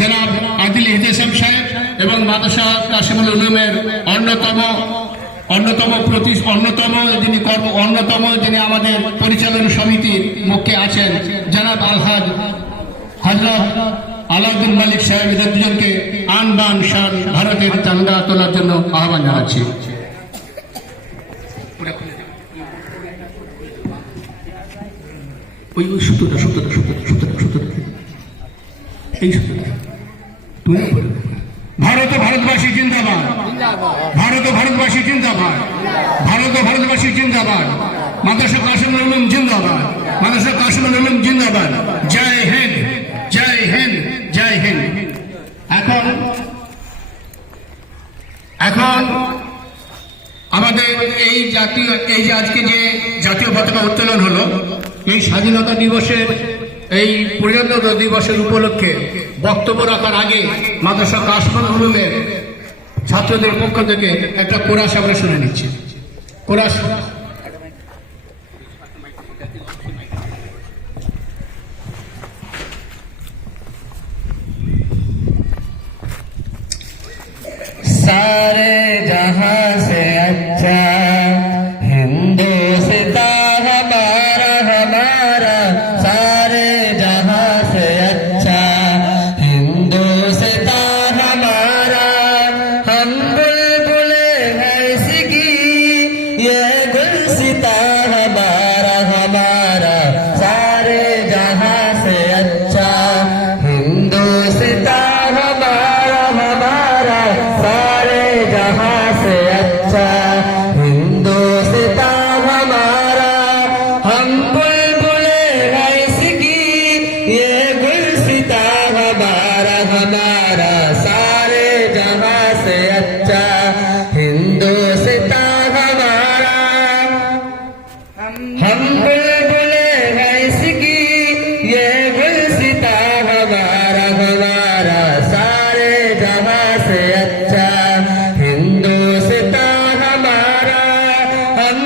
জনাব আদিল ইহতেসাম সাহেব এবং মাদ্রাসা কাশিমুল উলুমের অন্যতম যিনি আমাদের পরিচালনা সমিতির মুখে আছেন জনাব আলহাজ হযরত আলাউদ্দিন মালিক সাহেব, এদের দুজনকে আন বান শান ভারতের চান্দা তোলার জন্য আহ্বান জানাচ্ছি। ওই সুতোটা এই সুতোটা ভারতবাসী জিন্দাবাদ, ভারতবাসী জিন্দাবাদ, ভারতবাসী জিন্দাবাদ, মাদ্রাসা কাশিমুল উলুম জিন্দাবাদ, মাদ্রাসা কাশিমুল উলুম জিন্দাবাদ। জয় হিন্দ, জয় হিন্দ, জয় হিন্দ। এখন আমাদের এই যে আজকে যে জাতীয় পতাকা উত্তোলন হলো, এই স্বাধীনতা দিবসের এই পূর্ণাঙ্গ দিবসের উপলক্ষে বক্তব্য রাখার আগে মাদ্রাসা কাশিমুল উলুমের ছাত্রদের পক্ষ থেকে একটা কোরাস আমরা শুনে নিচ্ছি। কোরাস। सारे जहां से अच्छा हिंदुस्तान हमारा हमारा, सारे जहां से अच्छा हिंदुस्तान हमारा। हम बुलबुले हैं इसकी ये गुलसिता हमारा हमारा, सारे जहां से अच्छा हिंदुस्तान हमारा हमारा, सारे जहां से अच्छा हिंदुस्तान हमारा। हम बुलबुले हैं इसकी ये गुलसिता हमारा हमारा, सारे जहां से अच्छा हिंदुस्तान हमारा। हम बुलबुले हैं इसकी ये गुलसिता हमारा हमारा, सारे जहां से अच्छा हिंदुस्तान हमारा। हम